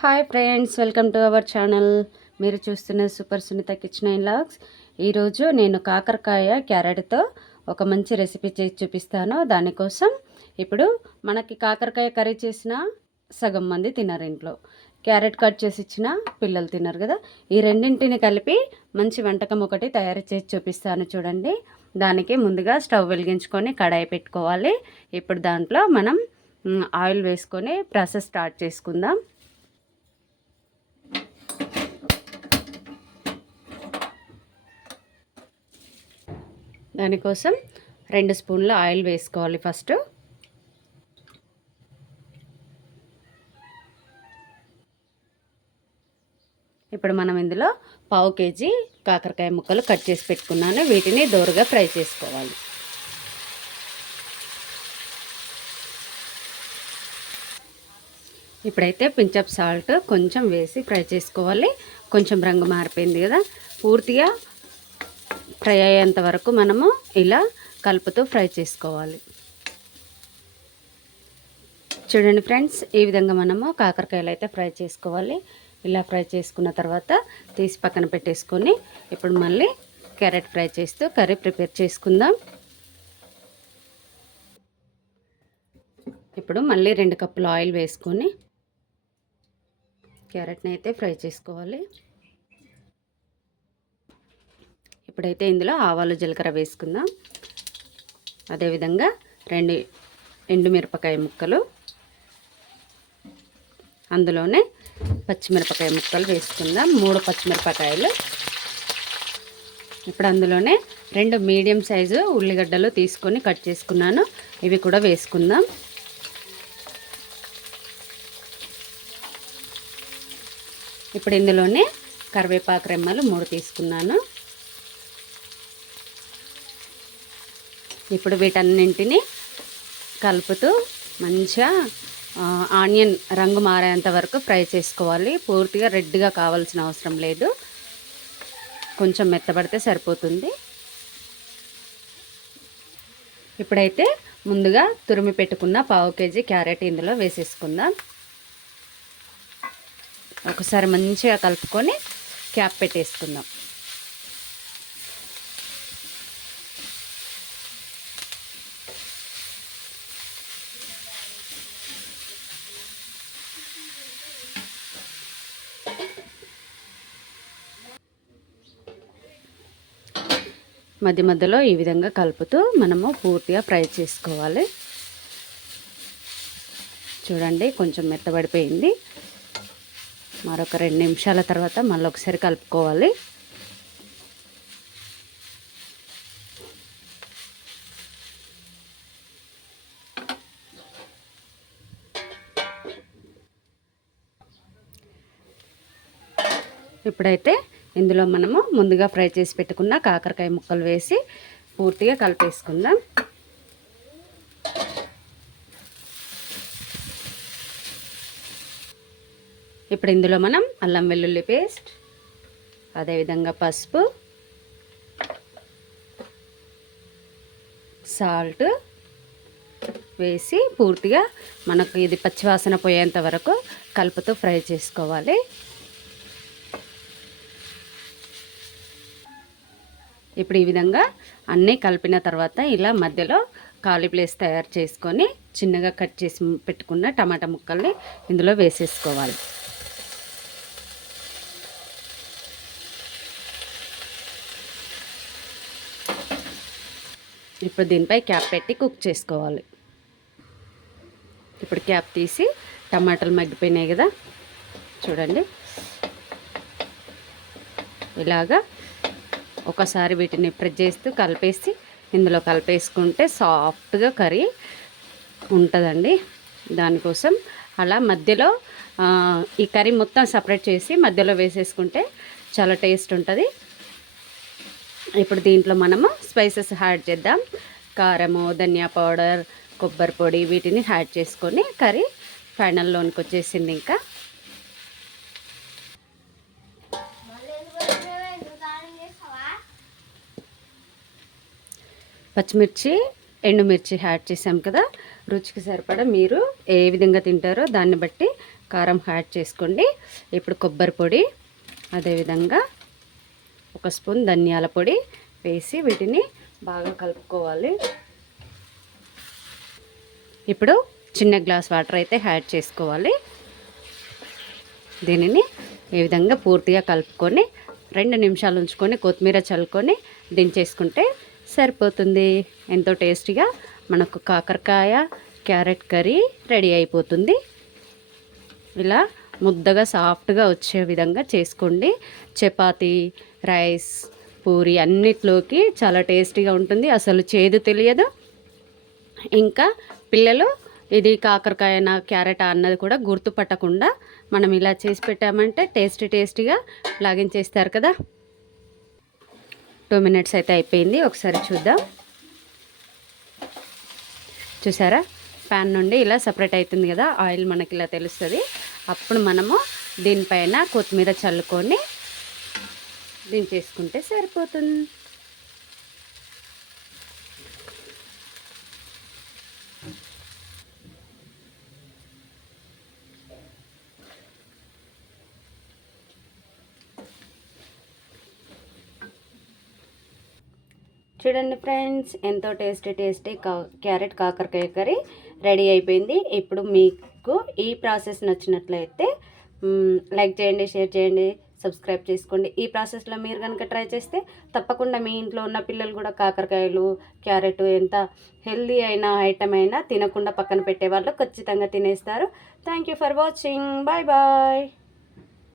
Hi friends, welcome to our channel. మీరు చూస్తున్న super Sunitha kitchen and vlogs. ఈరోజు నేను కాకరకాయ క్యారెట్తో ఒక మంచి రెసిపీ చేసి చూపిస్తాను. దానికోసం ఇప్పుడు మనకి కాకరకాయ కర్రీ చేసిన సగం మంది తినరు ఇంట్లో, క్యారెట్ కట్ చేసి ఇచ్చిన పిల్లలు తినరు కదా. ఈ రెండింటిని కలిపి మంచి వంటకం ఒకటి తయారు చేసి చూపిస్తాను చూడండి. దానికి ముందుగా స్టవ్ వెలిగించుకొని కడాయి పెట్టుకోవాలి. ఇప్పుడు దాంట్లో మనం ఆయిల్ వేసుకొని ప్రాసెస్ స్టార్ట్ చేసుకుందాం. దానికోసం 2 స్పూన్ల ఆయిల్ వేసుకోవాలి. ఫస్ట్ ఇప్పుడు మనం ఇందులో 1/2 కేజీ కాకరకాయ ముక్కలు కట్ చేసి పెట్టుకున్నాను. వీటిని దోరగా ఫ్రై చేసుకోవాలి. ఇప్పుడైతే పించప్ సాల్ట్ కొంచెం వేసి ఫ్రై చేసుకోవాలి. కొంచెం రంగు మారిపోయింది కదా, పూర్తిగా ఫ్రై అయ్యేంత వరకు మనము ఇలా కలుపుతూ ఫ్రై చేసుకోవాలి. చూడండి ఫ్రెండ్స్, ఈ విధంగా మనము కాకరకాయలు అయితే ఫ్రై చేసుకోవాలి. ఇలా ఫ్రై చేసుకున్న తర్వాత తీసి పక్కన పెట్టేసుకొని ఇప్పుడు మళ్ళీ క్యారెట్ ఫ్రై చేస్తూ కర్రీ ప్రిపేర్ చేసుకుందాం. ఇప్పుడు మళ్ళీ 2 కప్పుల ఆయిల్ వేసుకొని క్యారెట్ని అయితే ఫ్రై చేసుకోవాలి. ఇప్పుడైతే ఇందులో ఆవాలు జీలకర్ర వేసుకుందాం. అదేవిధంగా 2 ఎండుమిరపకాయ ముక్కలు, అందులోనే పచ్చిమిరపకాయ ముక్కలు వేసుకుందాం. 3 పచ్చిమిరపకాయలు. ఇప్పుడు అందులోనే 2 మీడియం సైజు ఉల్లిగడ్డలు తీసుకొని కట్ చేసుకున్నాను, ఇవి కూడా వేసుకుందాం. ఇప్పుడు ఇందులోనే కరివేపాకు రెమ్మలు 3 తీసుకున్నాను. ఇప్పుడు వీటన్నింటినీ కలుపుతూ మంచిగా ఆనియన్ రంగు మారేంత వరకు ఫ్రై చేసుకోవాలి. పూర్తిగా రెడ్గా కావాల్సిన అవసరం లేదు, కొంచెం మెత్తబడితే సరిపోతుంది. ఇప్పుడైతే ముందుగా తురిమి పెట్టుకున్న 1/2 కేజీ క్యారెట్ ఇందులో వేసేసుకుందాం. ఒకసారి మంచిగా కలుపుకొని క్యాప్ పెట్టేసుకుందాం. మధ్య మధ్యలో ఈ విధంగా కలుపుతూ మనము పూర్తిగా ఫ్రై చేసుకోవాలి. చూడండి, కొంచెం మెత్తబడిపోయింది. మరొక 2 నిమిషాల తర్వాత మళ్ళీ ఒకసారి కలుపుకోవాలి. ఇప్పుడైతే ఇందులో మనము ముందుగా ఫ్రై చేసి పెట్టుకున్న కాకరకాయ ముక్కలు వేసి పూర్తిగా కలిపేసుకుందాం. ఇప్పుడు ఇందులో మనం అల్లం వెల్లుల్లి పేస్ట్, అదేవిధంగా పసుపు, సాల్ట్ వేసి పూర్తిగా మనకు ఇది పచ్చివాసన పోయేంత వరకు కలుపుతూ ఫ్రై చేసుకోవాలి. ఇప్పుడు ఈ విధంగా అన్నీ కలిపిన తర్వాత ఇలా మధ్యలో ఖాళీ ప్లేస్ తయారు చేసుకొని చిన్నగా కట్ చేసి పెట్టుకున్న టమాటా ముక్కల్ని ఇందులో వేసేసుకోవాలి. ఇప్పుడు దీనిపై క్యాప్ పెట్టి కుక్ చేసుకోవాలి. ఇప్పుడు క్యాప్ తీసి టమాటాలు మగ్గిపోయినాయి కదా, చూడండి ఇలాగా ఒకసారి వీటిని ప్రెస్ చేస్తూ కలిపేసి ఇందులో కలిపేసుకుంటే సాఫ్ట్గా కర్రీ ఉంటుందండి. దానికోసం అలా మధ్యలో ఈ కర్రీ మొత్తం సపరేట్ చేసి మధ్యలో వేసేసుకుంటే చాలా టేస్ట్ ఉంటుంది. ఇప్పుడు దీంట్లో మనము స్పైసెస్ యాడ్ చేద్దాం. కారము, ధనియా పౌడర్, కొబ్బరి పొడి వీటిని యాడ్ చేసుకొని కర్రీ ఫైనల్లోనికి వచ్చేసింది. ఇంకా పచ్చిమిర్చి ఎండుమిర్చి యాడ్ చేసాం కదా, రుచికి సరిపడా మీరు ఏ విధంగా తింటారో దాన్ని బట్టి కారం యాడ్ చేసుకోండి. ఇప్పుడు కొబ్బరి పొడి, అదేవిధంగా 1 స్పూన్ ధనియాల పొడి వేసి వీటిని బాగా కలుపుకోవాలి. ఇప్పుడు చిన్న గ్లాస్ వాటర్ అయితే యాడ్ చేసుకోవాలి. దీనిని ఈ విధంగా పూర్తిగా కలుపుకొని 2 నిమిషాలు ఉంచుకొని కొత్తిమీర చల్లుకొని దించేసుకుంటే సరిపోతుంది. ఎంతో టేస్టీగా మనకు కాకరకాయ క్యారెట్ కర్రీ రెడీ అయిపోతుంది. ఇలా ముద్దగా సాఫ్ట్గా వచ్చే విధంగా చేసుకోండి. చపాతీ, రైస్, పూరి అన్నిట్లోకి చాలా టేస్టీగా ఉంటుంది. అసలు చేదు తెలియదు. ఇంకా పిల్లలు ఇది కాకరకాయనా క్యారెట్ అన్నది కూడా గుర్తుపట్టకుండా మనం ఇలా చేసి పెట్టామంటే టేస్టీగా లాగించేస్తారు కదా. 2 మినిట్స్ అయితే అయిపోయింది. ఒకసారి చూద్దాం. చూసారా, ప్యాన్ నుండి ఇలా సపరేట్ అవుతుంది కదా, ఆయిల్ మనకి ఇలా తెలుస్తుంది. అప్పుడు మనము దీనిపైన కొత్తిమీర చల్లుకొని దించేసుకుంటే సరిపోతుంది. చూడండి ఫ్రెండ్స్, ఎంతో టేస్టీ క్యారెట్ కాకరకాయ కర్రీ రెడీ అయిపోయింది. ఇప్పుడు మీకు ఈ ప్రాసెస్ నచ్చినట్లయితే లైక్ చేయండి, షేర్ చేయండి, సబ్స్క్రైబ్ చేసుకోండి. ఈ ప్రాసెస్లో మీరు కనుక ట్రై చేస్తే తప్పకుండా మీ ఇంట్లో ఉన్న పిల్లలు కూడా కాకరకాయలు క్యారెట్ ఎంత హెల్దీ అయిన ఐటమ్ అయినా తినకుండా పక్కన పెట్టే వాళ్ళు ఖచ్చితంగా తినేస్తారు. Thank you for watching. Bye bye.